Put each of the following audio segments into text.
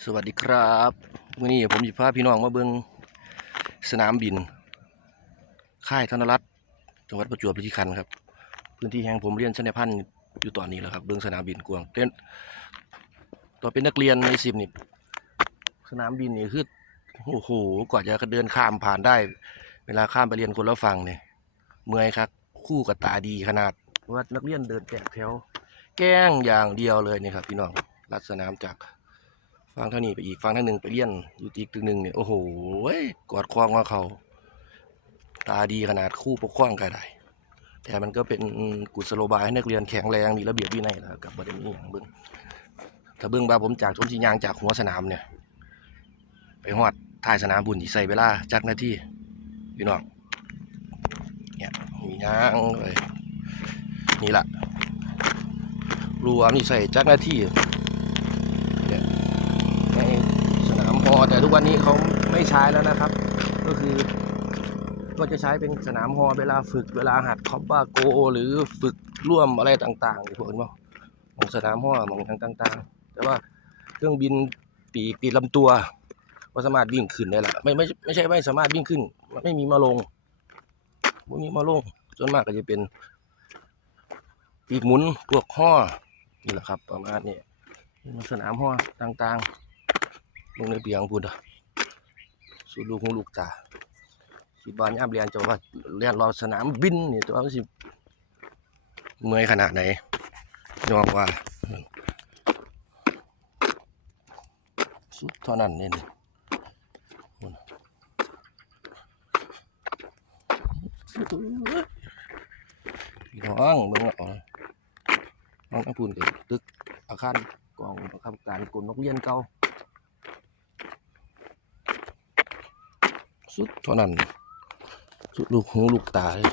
สวัสดีครับวันนี้ผมจะพาพี่น้องมาเบิ่งสนามบิน ค่ายธนรัตน์จังหวัดประจวบคีรีขันธ์ครับ พื้นที่แห่งผมเรียนชั้นพันธ์อยู่ตอนนี้แหละครับเบิ่งสนามบินกวางเต้นตอนเป็นนักเรียนในสิบนี่สนามบินนี่คือโอ้โหกว่าจะเดินข้ามผ่านได้ เวลาข้ามไปเรียนคนละฝั่งเนี่ยเมื่อยครับคู่กับตาดีขนาดว่านักเรียนเดินแตกแถว แกล้งอย่างเดียวเลยนี่ครับ พี่น้องลัดสนามจาก ฟังเท่านี้ไปอีกฟังท่านึงไปเลี้ยนอยู่อีกตึงหนึ่งเนี่ยโอ้โหกอดคว้างว่าเขา ตาดีขนาดคู่ปกคว้างก็ได้แต่มันก็เป็นกุศโลบายให้นักเรียนแข็งแรงมีระเบียบวินัยนะครับกับประเด็นนี้อย่างเบิ้งถ้าเบิ้งบาผมจากชมชิยางจากหัวสนามเนี่ย ไปหอดท้ายสนามบุญที่ใส่เวลาจักนาที่พี่น้องเนี่ยมียางเลยนี่แหละรวมนี่ใส่จักนาที่ ในสนามพอ แต่ทุกวันนี้เขาไม่ใช้แล้วนะครับ ก็คือ ก็จะใช้เป็นสนามฮอเวลาฝึกเวลาหัดคอปบาโก หรือฝึกร่วมอะไรต่างๆนี่พวกนี้ของสนามฮอของทางต่างๆ แต่ว่าเครื่องบินปีกปีกลำตัวก็สามารถวิ่งขึ้นได้ละไม่ไม่ไม่ใช่ไม่สามารถวิ่งขึ้น ไม่มีมาลงไม่มีมาลงส่วนมากก็จะเป็นปีกหมุนพวกห่อนี่แหละครับ ประมาณนี้สนามห้อต่างๆ ลงในเปียงพูดอะสูดลูกหูลูกตาสิบานย่ามเรียนจะว่าเรียนรอสนามบินนี่ตัวสิเมื่อยขนาดไหนยองว่า สุดเท่านั้นนี่นี่พูดน่ะพี่น้องเบิ่งเอาน้องน้ำพูนกับตึกอาคารกองบังคับการกรมนกเรียนเก่า สุดเท่านั้น สุดลูกหูลูกตาเลย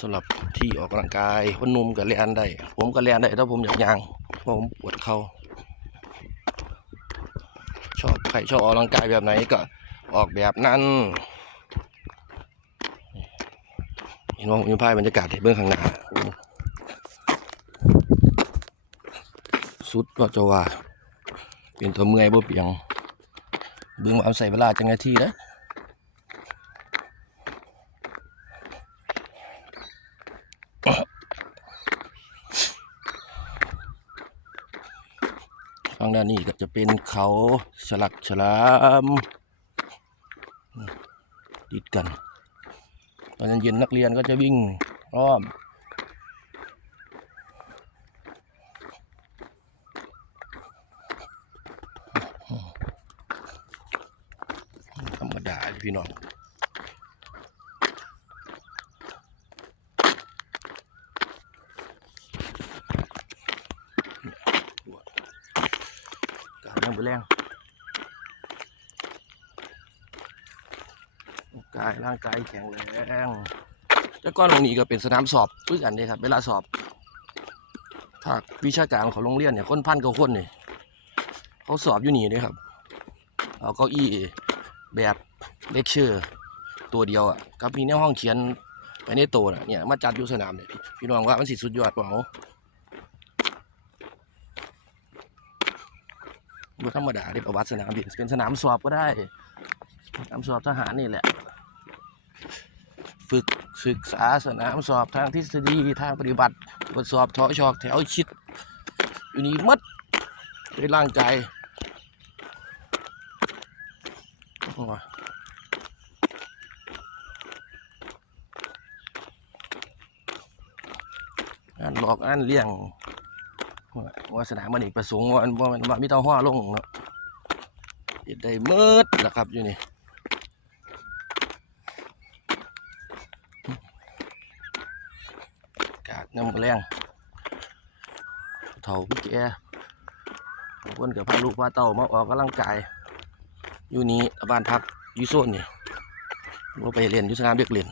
สำหรับที่ออกกำลังกายคนหนุ่มกับเรียนได้ ผมก็เรียนได้ถ้าผมอยากยางเพราะผมปวดเข่า ใครชอบออกกำลังกายแบบไหนก็ออกแบบนั้นเห็นว่าผมมีภายบรรยากาศที่เบื้องข้างหน้าสุดก็จะว่าเป็นตัวเมื่อยบ่เปียงเบื้องมาเอาใส่เวลาจังไงที่นะ ทางด้านนี้ก็จะเป็นเขาฉลักฉลามติดกัน ตอนเย็นนักเรียนก็จะวิ่งอ้อม ธรรมดาพี่น้อง การนั่งไปแรงกายร่างกายแข็งแรงแล้วก็ตรงนี้ก็เป็นสนามสอบพึ่กันเลยครับ เวลาสอบถ้าวิชาการของโรงเรียนเนี่ยคนพันกับคนเนี่ยเขาสอบอยู่นี่เลยครับ เอาเก้าอี้แบบเลคเชอร์ตัวเดียวอะกับมีในห้องเขียนไปในโตนะเนี่ยมาจัดอยู่สนามเนี่ยพี่พี่น้องว่ามันสิสุดยอดเปล่า บ่ธรรมดาที่ประวัติสนามบินเป็นสนามสอบก็ได้สนามสอบทหารนี่แหละ ฝึกศึกษาสนามสอบทางทฤษฎีทางปฏิบัติบทสอบทอชอกแถวชิด อยู่นี่มัดในร่างกายโอ้ยงานหลอกงานเลี้ยง ว่าสนามมันอีกประสงค์ว่ามันว่ามันมีเต้าห้อลงเนาะเห็ดได้เมิดนะครับอยู่นี่กาดน้ำแรงเถาผู้แกคนกับพาลูกพาเต่ามาออกกำลังกาย อยู่นี้บ้านพักยู่โซนนี่ว่าไปเรียนยู่สนามเด็กเรียน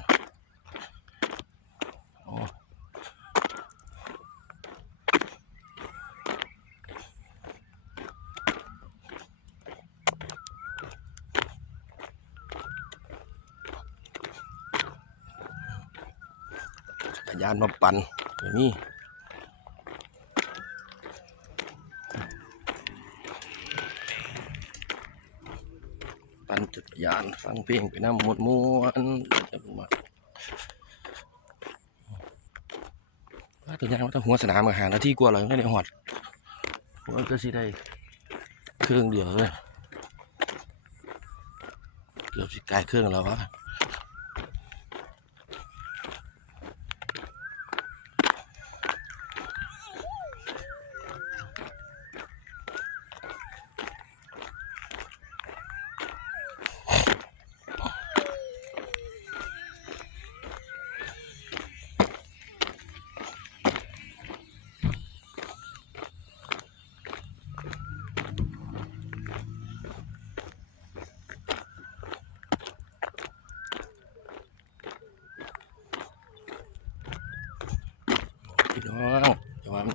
ยานมาปั่นอย่างนี้ปั่นจักรยานฟังเพลงไปน้ำหมดมวนจะมาว่าตัวยางว่าถ้าหัวสนามอาหารนาที่กว่าเลยไม่ได้หอดหัวก็สิได้เครื่องเดียวเลยเกือบสิกลายเครื่องแล้ววะ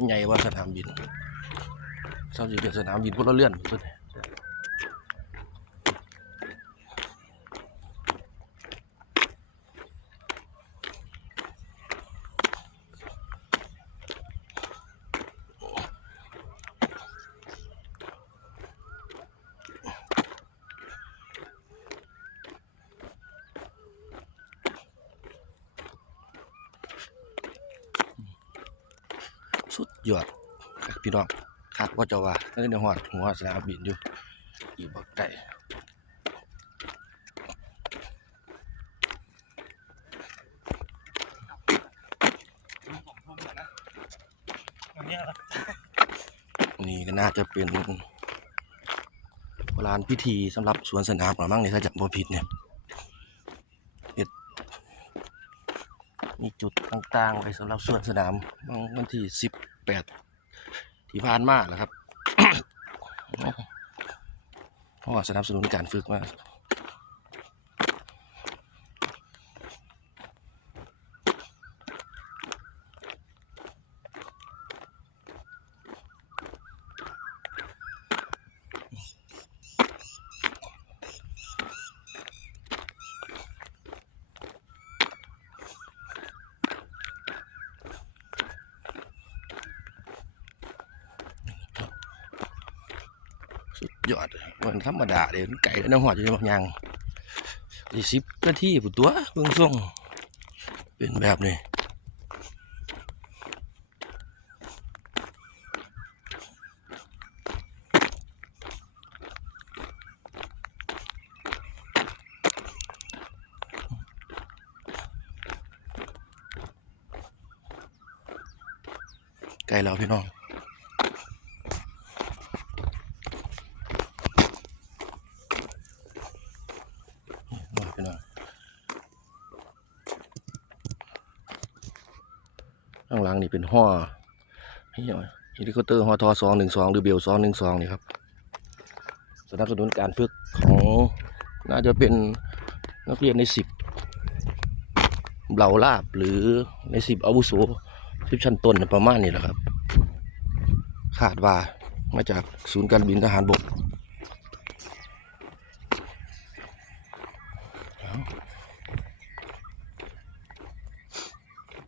ใหญ่กว่าสนามบินเศร้าสิเป็นสนามบินพลเรือนสุด สุดยอดพี่น้องคาดว่าจะว่านั่นในหอดหัวสนามบินอยู่อีบักไก่นี่ก็น่าจะเป็นโบราณพิธีสำหรับสวนสนามหรือมั้งเนี่ยถ้าจำบ่ผิดเนี่ยเฮ็ด มีจุดต่างๆไว้สำหรับสวนสนามบางวันที่สิบแปดที่ผ่านมาแหละครับเพราะว่าสนับสนุนการฝึกมา ยอดมันธรรมดาเดี๋ยวไก่แล้วน้ำหอดจะมางยังยี่สิบนาทีผู้ตัวเบื้องส่งเป็นแบบนี้ไก่แล้วพี่น้อง มาพี่น้อง ข้างหลังนี่เป็นห่อนี่หน่อยเฮลิคอปเตอร์ฮอทอสองหนึ่งสองหรือเบลสองหนึ่งสองนี่ครับสนับสนุนการฝึกของน่าจะเป็นนักเรียนในสิบเหล่าลาบหรือในสิบอาวุโสสิบชั้นต้นประมาณนี้แหละครับคาดว่ามาจากศูนย์การบินทหารบก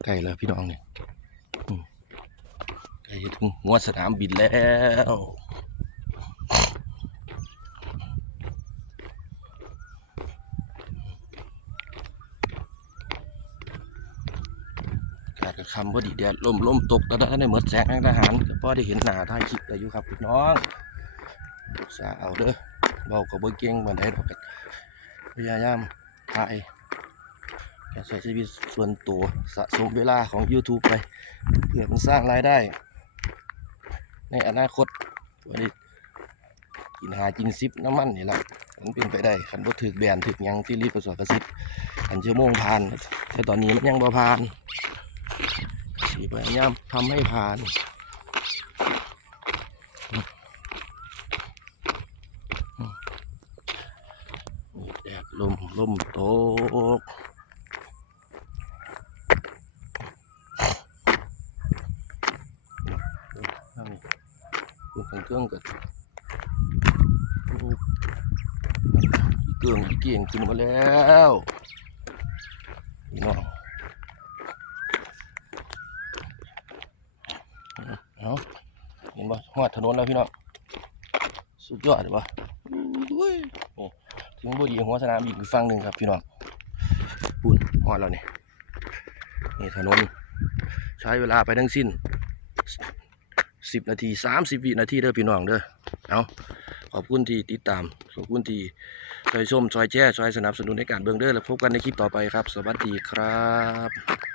ใกล้แล้วพี่น้องเนี่ย ใกล้จะถึงหัวสนามบินแล้วขาดกับคำพอดีแดดลมลมตกแต่ได้หมดแสงทหารก็พอได้เห็นหน้าถ่ายคลิปได้อยู่ครับพี่น้องรักษาเอาเด้อเบากับเบอร์เก่งมันได้ดอกพยายามถ่ายการใช้ชีวิตส่วนตัวสะสมเวลาของ YouTube ไป เพื่อมันสร้างรายได้ ในอนาคตวันนี้กินหากินซิปน้ำมันนี่แหละมันเป็นไปได้คันบ่ถึกแบนถึกยังที่รีบประสบกระสิทธิ์อันเชั่วโมงผ่านแต่ตอนนี้มันยังบ่ผ่านสีพยายามทำให้ผ่านแดดลมลมตก เครื่องกับเครื่องเก่งขึ้นมาแล้วน้องเอาเห็นบ่หอดถนนแล้วพี่น้องสุดยอดเลยบ่ด้วยถึงบ่ดีหัวสนามอีกฟังหนึ่งครับพี่น้องปุ่นหอดเราเนี่ยนี่ถนนใช้เวลาไปทั้งสิ้น สิบนาทีสามสิบวินาทีเด้อพี่น้องเด้อเอาขอบคุณที่ติดตามขอบคุณที่ช่วยชมช่วยแชร์ช่วยสนับสนุนในการเบื้องเด้อแล้วพบกันในคลิปต่อไปครับ สวัสดีครับ